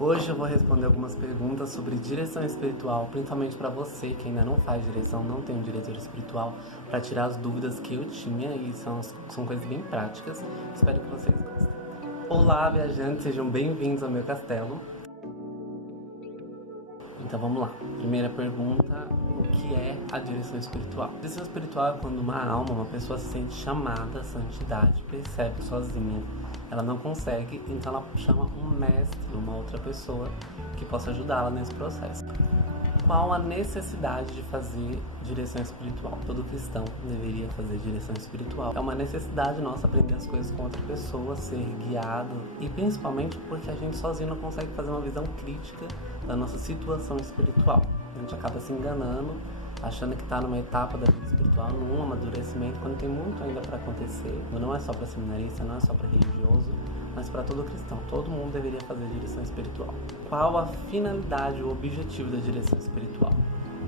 Hoje eu vou responder algumas perguntas sobre direção espiritual, principalmente para você que ainda não faz direção, não tem um diretor espiritual, para tirar as dúvidas que eu tinha, e são coisas bem práticas. Espero que vocês gostem. Olá, viajantes, sejam bem-vindos ao meu castelo. Então vamos lá. Primeira pergunta: o que é a direção espiritual? A direção espiritual é quando uma alma, uma pessoa se sente chamada à santidade, percebe sozinha, ela não consegue, então ela chama um mestre, uma outra pessoa que possa ajudá-la nesse processo. Qual a necessidade de fazer direção espiritual? Todo cristão deveria fazer direção espiritual. É uma necessidade nossa aprender as coisas com outra pessoa, ser guiado, e principalmente porque a gente sozinho não consegue fazer uma visão crítica da nossa situação espiritual. A gente acaba se enganando, achando que está numa etapa da vida espiritual, num amadurecimento, quando tem muito ainda para acontecer. Não é só para seminarista, não é só para religioso, mas para todo cristão. Todo mundo deveria fazer direção espiritual. Qual a finalidade, o objetivo da direção espiritual?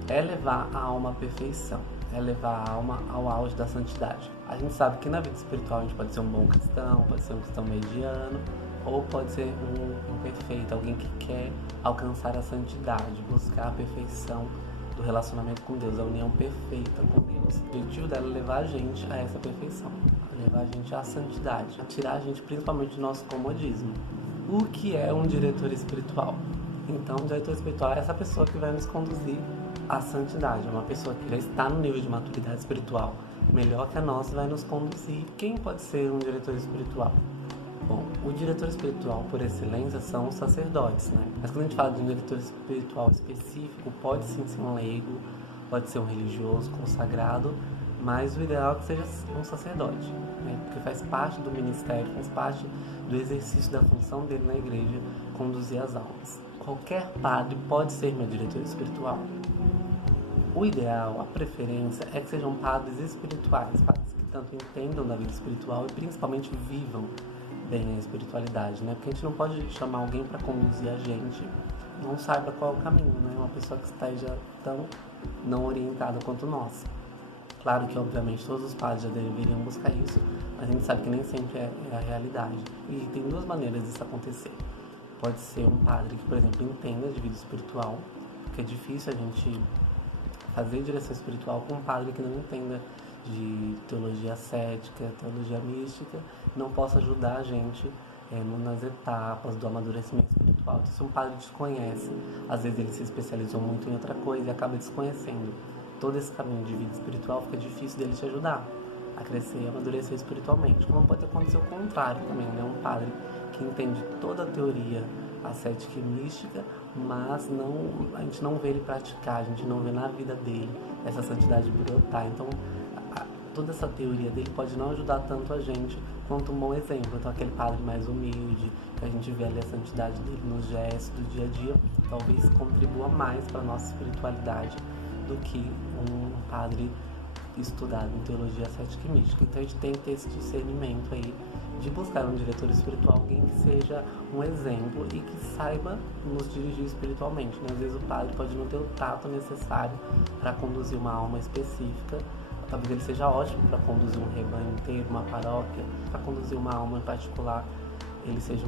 É levar a alma à perfeição, é levar a alma ao auge da santidade. A gente sabe que na vida espiritual a gente pode ser um bom cristão, pode ser um cristão mediano, ou pode ser um perfeito, alguém que quer alcançar a santidade, buscar a perfeição do relacionamento com Deus, a união perfeita com Deus. O objetivo dela é levar a gente a essa perfeição, a levar a gente à santidade, a tirar a gente principalmente do nosso comodismo. O que é um diretor espiritual? Então, o diretor espiritual é essa pessoa que vai nos conduzir à santidade, é uma pessoa que já está no nível de maturidade espiritual melhor que a nossa, vai nos conduzir. Quem pode ser um diretor espiritual? Bom, o diretor espiritual, por excelência, são os sacerdotes, né? Mas quando a gente fala de um diretor espiritual específico, pode sim ser um leigo, pode ser um religioso, consagrado, mas o ideal é que seja um sacerdote, né? Porque faz parte do ministério, faz parte do exercício da função dele na igreja, conduzir as almas. Qualquer padre pode ser meu diretor espiritual. O ideal, a preferência, é que sejam padres espirituais, padres que tanto entendam da vida espiritual e principalmente vivam bem a espiritualidade, né? Porque a gente não pode chamar alguém para conduzir a gente, não saiba qual é o caminho, né? Uma pessoa que esteja tão não orientada quanto nós. Claro que, obviamente, todos os padres já deveriam buscar isso, mas a gente sabe que nem sempre é a realidade. E tem duas maneiras disso acontecer. Pode ser um padre que, por exemplo, entenda de vida espiritual, porque é difícil a gente fazer direção espiritual com um padre que não entenda de teologia cética, teologia mística, não possa ajudar a gente nas etapas do amadurecimento espiritual. Então, se um padre desconhece, às vezes ele se especializou muito em outra coisa e acaba desconhecendo todo esse caminho de vida espiritual, fica difícil dele te ajudar a crescer e amadurecer espiritualmente. Como pode acontecer o contrário também, né? Um padre que entende toda a teoria ascética e mística, mas a gente não vê ele praticar, a gente não vê na vida dele essa santidade brotar. Então, toda essa teoria dele pode não ajudar tanto a gente quanto um bom exemplo. Então, aquele padre mais humilde, que a gente vê ali a santidade dele nos gestos do dia a dia, talvez contribua mais para a nossa espiritualidade do que um padre estudado em teologia cética e mística. Então, a gente tem que ter esse discernimento aí de buscar um diretor espiritual, alguém que seja um exemplo e que saiba nos dirigir espiritualmente, né? Às vezes o padre pode não ter o tato necessário para conduzir uma alma específica. Talvez ele seja ótimo para conduzir um rebanho inteiro, uma paróquia, para conduzir uma alma em particular, ele seja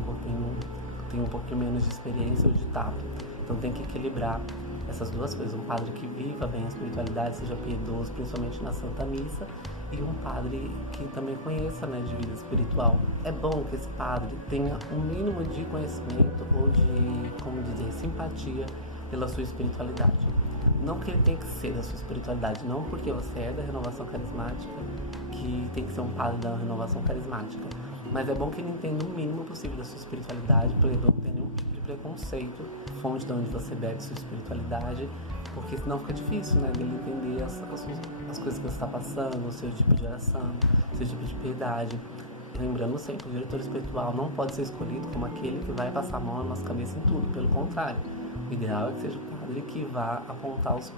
tenha um pouquinho menos de experiência ou de tato. Então tem que equilibrar essas duas coisas. Um padre que viva bem a espiritualidade, seja piedoso, principalmente na Santa Missa, e um padre que também conheça, né, de vida espiritual. É bom que esse padre tenha um mínimo de conhecimento ou de, como dizer, simpatia pela sua espiritualidade. Não que ele tenha que ser da sua espiritualidade, não porque você é da renovação carismática que tem que ser um padre da renovação carismática, mas é bom que ele entenda o mínimo possível da sua espiritualidade, para ele não ter nenhum tipo de preconceito, fonte de onde você bebe sua espiritualidade, porque senão fica difícil, né, dele entender as coisas que você está passando, o seu tipo de oração, o seu tipo de piedade. Lembrando sempre, o diretor espiritual não pode ser escolhido como aquele que vai passar a mão na nossa cabeça em tudo, pelo contrário. O ideal é que seja o padre que vá apontar os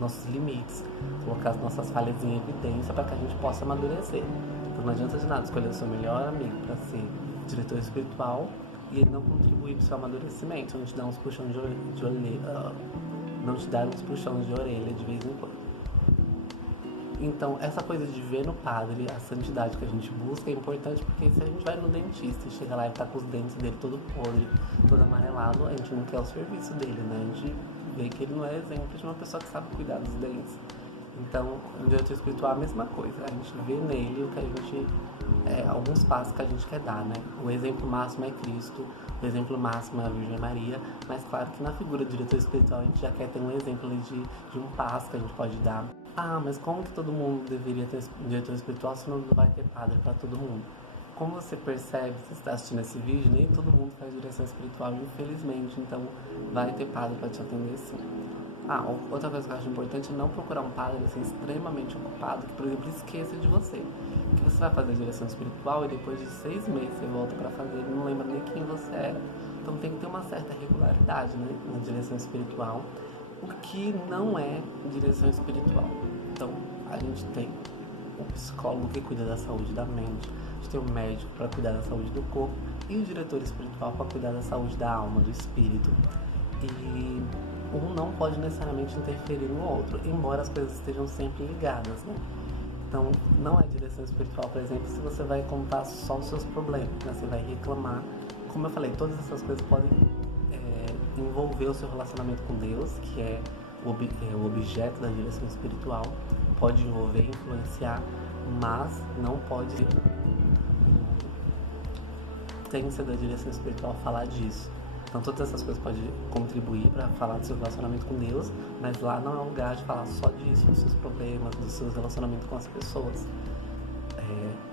nossos limites, colocar as nossas falhas em evidência para que a gente possa amadurecer. Então não adianta de nada escolher o seu melhor amigo para ser diretor espiritual e ele não contribuir para o seu amadurecimento, não te dar uns puxões de orelha de vez em quando. Então, essa coisa de ver no padre a santidade que a gente busca é importante, porque se a gente vai no dentista e chega lá e tá com os dentes dele todo podre, todo amarelado, a gente não quer o serviço dele, né? A gente vê que ele não é exemplo de uma pessoa que sabe cuidar dos dentes. Então, o diretor espiritual é a mesma coisa. A gente vê nele o que a gente... alguns passos que a gente quer dar, né? O exemplo máximo é Cristo, o exemplo máximo é a Virgem Maria, mas claro que na figura do diretor espiritual a gente já quer ter um exemplo de um passo que a gente pode dar. Ah, mas como que todo mundo deveria ter um diretor espiritual se não vai ter padre para todo mundo? Como você percebe, se você está assistindo esse vídeo, nem todo mundo faz direção espiritual, infelizmente, então vai ter padre para te atender sim. Ah, outra coisa que eu acho importante é não procurar um padre assim, extremamente ocupado, que, por exemplo, esqueça de você. Que você vai fazer a direção espiritual e depois de 6 meses você volta para fazer, ele não lembra nem quem você era. Então tem que ter uma certa regularidade, né, na direção espiritual, o que não é direção espiritual. Então, a gente tem o psicólogo que cuida da saúde da mente, a gente tem o médico para cuidar da saúde do corpo e o diretor espiritual para cuidar da saúde da alma, do espírito. E um não pode necessariamente interferir no outro, embora as coisas estejam sempre ligadas, né? Então, não é direção espiritual, por exemplo, se você vai contar só os seus problemas, né? Você vai reclamar. Como eu falei, todas essas coisas podem envolver o seu relacionamento com Deus, que é o objeto da direção espiritual, pode envolver, influenciar, mas não pode tem que ser da direção espiritual falar disso. Então todas essas coisas podem contribuir para falar do seu relacionamento com Deus, mas lá não é um lugar de falar só disso, dos seus problemas, dos seus relacionamentos com as pessoas.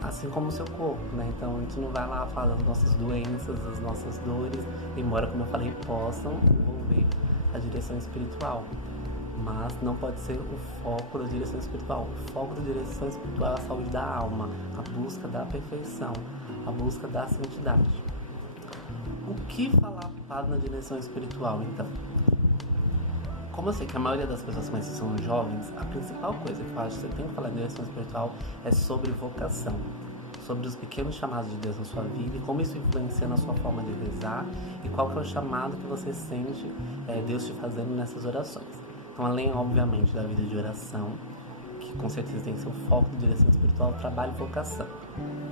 Assim como o seu corpo, né? Então a gente não vai lá falar das nossas doenças, das nossas dores, embora, como eu falei, possam envolver a direção espiritual. Mas não pode ser o foco da direção espiritual. O foco da direção espiritual é a saúde da alma, a busca da perfeição, a busca da santidade. O que falar na direção espiritual, então? Como eu sei que a maioria das pessoas que são jovens, a principal coisa que eu acho que você tem que falar na direção espiritual é sobre vocação, sobre os pequenos chamados de Deus na sua vida e como isso influencia na sua forma de rezar e qual que é o chamado que você sente Deus te fazendo nessas orações. Então, além, obviamente, da vida de oração, que com certeza tem que ser o foco da direção espiritual, trabalho e vocação.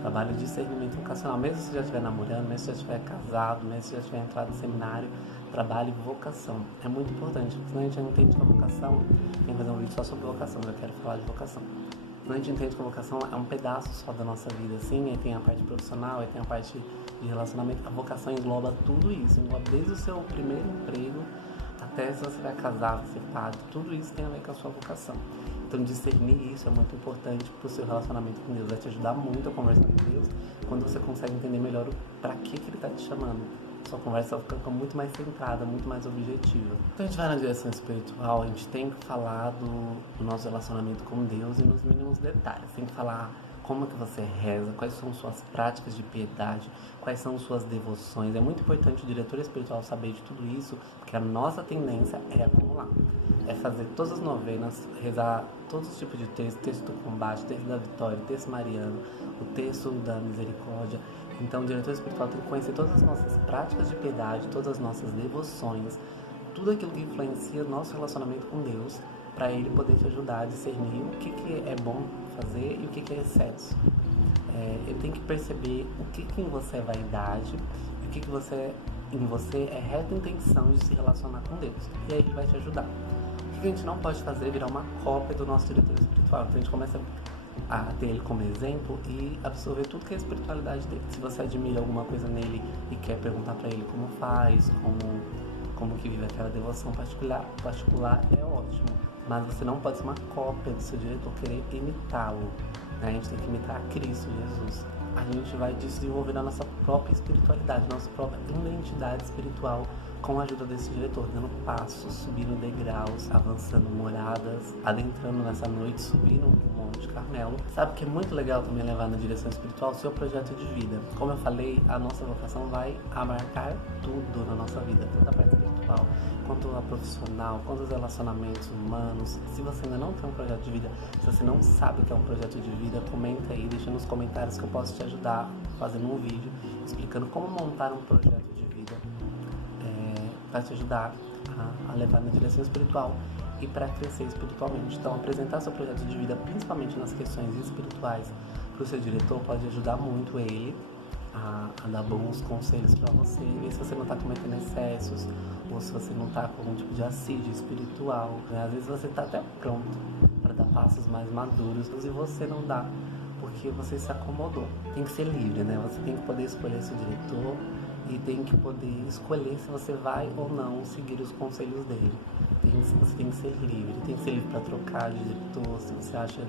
Trabalho de discernimento vocacional, mesmo se já estiver namorando, mesmo se já estiver casado, mesmo se já tiver entrado no seminário, trabalho e vocação. É muito importante, porque senão a gente não entende que a vocação, tem que fazer um vídeo só sobre vocação, eu quero falar de vocação. Senão a gente entende que a vocação é um pedaço só da nossa vida, assim, aí tem a parte profissional, aí tem a parte de relacionamento. A vocação engloba tudo isso, engloba desde o seu primeiro emprego até se você vai casar, vai ser padre, tudo isso tem a ver com a sua vocação. Então, discernir isso é muito importante para o seu relacionamento com Deus. Vai te ajudar muito a conversar com Deus quando você consegue entender melhor para que Ele está te chamando. Sua conversa fica muito mais centrada, muito mais objetiva. Então, a gente vai na direção espiritual, a gente tem que falar do nosso relacionamento com Deus e nos mínimos detalhes. Tem que falar como é que você reza, quais são suas práticas de piedade, quais são suas devoções. É muito importante o diretor espiritual saber de tudo isso, porque a nossa tendência é acumular. É fazer todas as novenas, rezar todos os tipos de texto, texto do combate, texto da vitória, texto mariano, o texto da misericórdia. Então o diretor espiritual tem que conhecer todas as nossas práticas de piedade, todas as nossas devoções, tudo aquilo que influencia nosso relacionamento com Deus, para ele poder te ajudar a discernir o que é bom fazer e o que é excesso. Ele tem que perceber o que em você é vaidade e o que em você é reta intenção de se relacionar com Deus. E aí ele vai te ajudar. O que a gente não pode fazer é virar uma cópia do nosso diretor espiritual. Então a gente começa a ter ele como exemplo e absorver tudo que é a espiritualidade dele. Se você admira alguma coisa nele e quer perguntar para ele como faz, como que vive aquela devoção particular, é ótimo. Mas você não pode ser uma cópia do seu diretor, querer imitá-lo. Né? A gente tem que imitar Cristo Jesus. A gente vai desenvolver a nossa própria espiritualidade, nossa própria identidade espiritual com a ajuda desse diretor, dando passos, subindo degraus, avançando moradas, adentrando nessa noite, subindo o Monte Carmelo. Sabe que é muito legal também levar na direção espiritual o seu projeto de vida. Como eu falei, a nossa vocação vai abarcar tudo na nossa vida, tanto a parte espiritual, quanto a profissional, quanto os relacionamentos humanos. Se você ainda não tem um projeto de vida, se você não sabe o que é um projeto de vida, comenta aí, deixa nos comentários que eu posso te ajudar fazendo um vídeo explicando como montar um projeto de vida para te ajudar a levar na direção espiritual e para crescer espiritualmente. Então, apresentar seu projeto de vida, principalmente nas questões espirituais, para o seu diretor pode ajudar muito ele a dar bons conselhos para você, ver se você não está cometendo excessos ou se você não está com algum tipo de assídio espiritual, né? Às vezes você está até pronto para dar passos mais maduros e você não dá porque você se acomodou. Tem que ser livre, né? Você tem que poder escolher seu diretor e tem que poder escolher se você vai ou não seguir os conselhos dele. Você tem que ser livre, tem que ser livre para trocar de diretor se você acha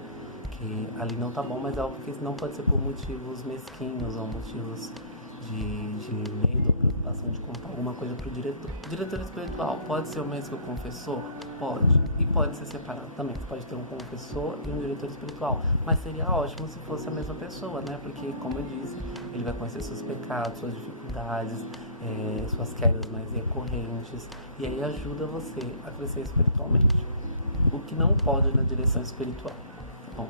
que ali não tá bom, mas é óbvio que não pode ser por motivos mesquinhos ou motivos de medo ou preocupação de contar alguma coisa pro diretor. O diretor espiritual pode ser o mesmo que o confessor? Pode. E pode ser separado também. Você pode ter um confessor e um diretor espiritual. Mas seria ótimo se fosse a mesma pessoa, né? Porque, como eu disse, ele vai conhecer seus pecados, suas dificuldades, suas quedas mais recorrentes. E aí ajuda você a crescer espiritualmente. O que não pode na direção espiritual? Bom,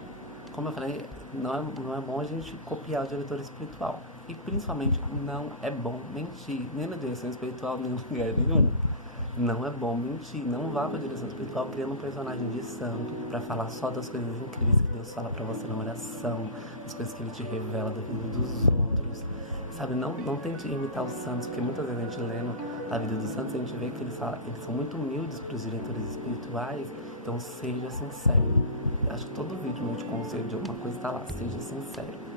como eu falei, não é bom a gente copiar o diretor espiritual. E principalmente não é bom mentir, nem na direção espiritual, nem em lugar nenhum. Não é bom mentir, não vá para a direção espiritual criando um personagem de santo para falar só das coisas incríveis que Deus fala para você na oração, das coisas que Ele te revela da vida dos outros. Sabe, não tente imitar os santos, porque muitas vezes a gente lendo a vida dos santos, a gente vê que eles são muito humildes para os diretores espirituais, então seja sincero. Eu acho que todo vídeo meu de conselho de alguma coisa está lá, seja sincero.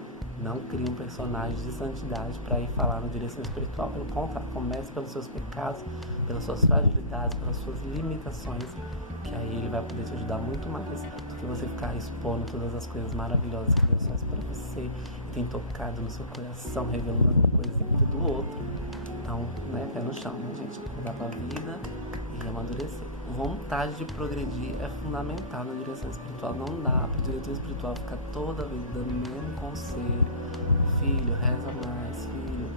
Não crie um personagem de santidade para ir falar na direção espiritual. Pelo contrário, comece pelos seus pecados, pelas suas fragilidades, pelas suas limitações, que aí ele vai poder te ajudar muito mais do que você ficar expondo todas as coisas maravilhosas que Deus faz para você e tem tocado no seu coração, revelando coisas da vida do outro. Então, né, pé no chão, né, gente? Acordar pra vida e amadurecer. Vontade de progredir é fundamental na direção espiritual. Não dá para o diretor espiritual ficar toda vez dando o mesmo conselho. Filho, reza mais, filho,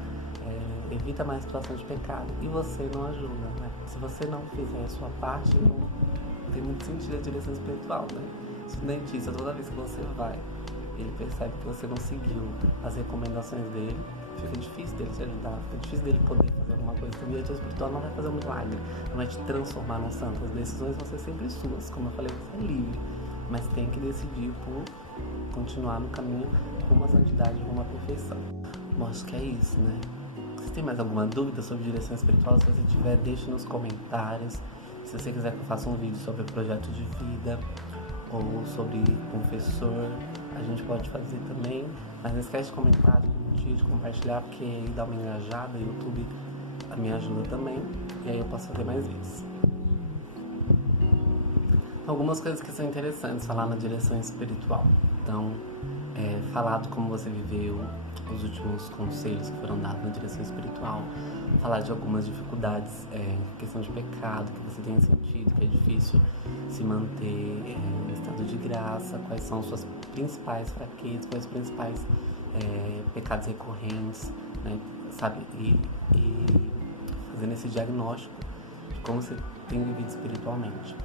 evita mais situação de pecado. E você não ajuda, né? Se você não fizer a sua parte, não tem muito sentido a direção espiritual, né? Se o dentista, toda vez que você vai, ele percebe que você não seguiu as recomendações dele, fica difícil dele te ajudar, fica difícil dele poder fazer alguma coisa. O diretor espiritual não vai fazer um milagre, não vai te transformar num santo. As decisões vão ser sempre suas, como eu falei, você é livre, mas tem que decidir por continuar no caminho rumo à santidade, rumo à perfeição. Bom, acho que é isso, né? Se tem mais alguma dúvida sobre direção espiritual, se você tiver, deixe nos comentários. Se você quiser que eu faça um vídeo sobre o projeto de vida ou sobre confessor, a gente pode fazer também, mas não esquece de comentar, de curtir, de compartilhar, porque aí dá uma engajada, o YouTube me ajuda também, e aí eu posso fazer mais vezes. Algumas coisas que são interessantes falar na direção espiritual. Então, falar de como você viveu, os últimos conselhos que foram dados na direção espiritual, falar de algumas dificuldades, questão de pecado que você tem sentido, que é difícil se manter em estado de graça, quais são suas principais fraquezas, quais os principais pecados recorrentes, né, sabe? E fazendo esse diagnóstico de como você tem vivido espiritualmente.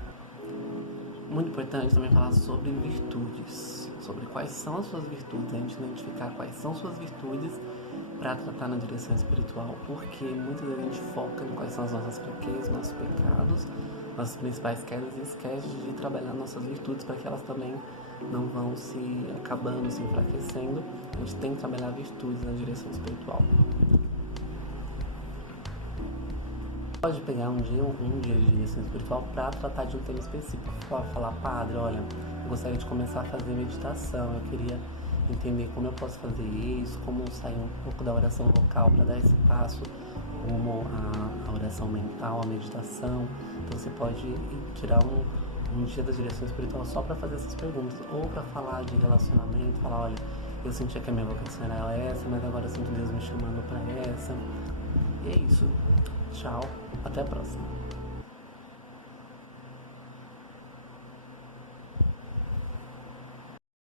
Muito importante também falar sobre virtudes, sobre quais são as suas virtudes, a gente identificar quais são suas virtudes para tratar na direção espiritual, porque muitas vezes a gente foca em quais são as nossas fraquezas, nossos pecados, nossas principais quedas e esquece de trabalhar nossas virtudes para que elas também não vão se acabando, se enfraquecendo. A gente tem que trabalhar virtudes na direção espiritual. Pode pegar um dia de direção espiritual para tratar de um tema específico. Falar, padre, olha, eu gostaria de começar a fazer meditação, eu queria entender como eu posso fazer isso, como sair um pouco da oração vocal para dar esse passo rumo à oração mental, à meditação. Então você pode tirar um dia da direção espiritual só para fazer essas perguntas, ou para falar de relacionamento, falar, olha, eu sentia que a minha vocação era essa, mas agora eu sinto Deus me chamando para essa. E é isso. Tchau, até a próxima.